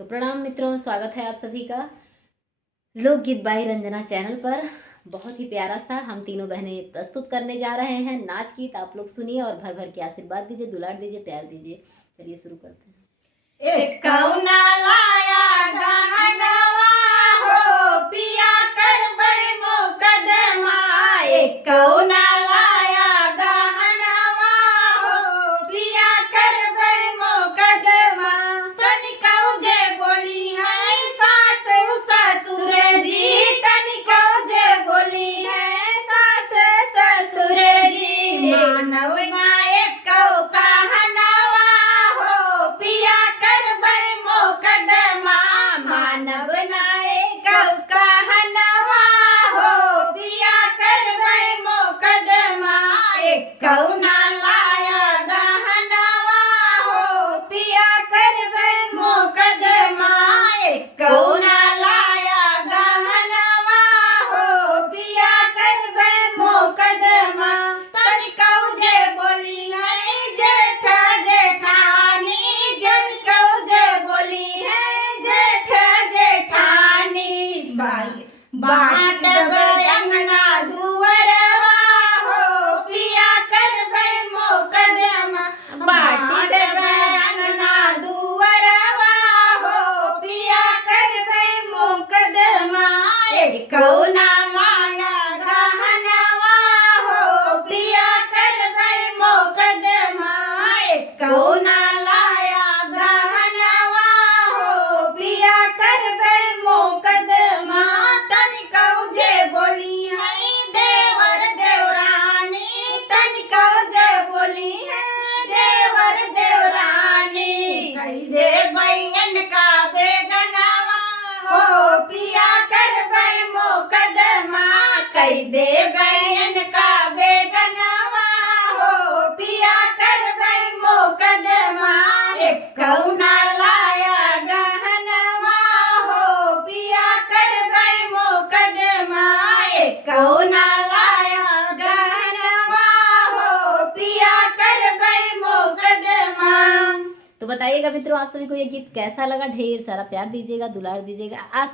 तो प्रणाम मित्रों, स्वागत है आप सभी का लोकगीत बाई रंजना चैनल पर। बहुत ही प्यारा सा हम तीनों बहनें प्रस्तुत करने जा रहे हैं नाच गीत। आप लोग सुनिए और भर भर के आशीर्वाद दीजिए, दुलार दीजिए, प्यार दीजिए। चलिए शुरू करते हैं। एक कौना लाया गहनवा हो पिया करबै मुकदमा, एक कौना लाया गहनवा हो पिया करबै मुकदमा। तनिकौ जे बोली है सास ससुर जी, तनिकौ जे बोली है सास ससुर जी। मानव नायक कौ कहनवा हो पिया करबै मुकदमा, मानव नायक कौ कहनवा हो पिया करबै मुकदमा। एक कौना लाया गहनवा हो पिया करबै मुकदमा, एक कौना लाया गहनवा हो पिया करबै मुकदमा। तनिकौ जे बोली है जेठ जेठानी, जनिकौ जे बोली है जेठ जेठानी। बाँटबै अंगना दुअरवा हो पिया करबै मुकदमा, बाँटबै अंगना दुअरवा हो पिया करबै मुकदमा। एक कौना लाया गहनवा हो पिया करबै मुकदमा, एक कौना लाया गहनवा हो पिया करबै मुकदमा। तनिकौ जे बोली है देवर देवरानी, तनिकौ जे बोली है देवर देवरानी। कहि देबै इनका बेगनवा हो पिया करबै मुकदमा, कहि देबै इनका बेगनवा हो पिया करबै मुकदमा। एक कौना लाया गहनवा हो पिया करबै मुकदमा, एक कौना लाया गहनवा हो पिया करबै मुकदमा। तो बताइएगा मित्रों, आप सभी को ये गीत कैसा लगा। ढेर सारा प्यार दीजिएगा, दुलार दीजिएगा। आज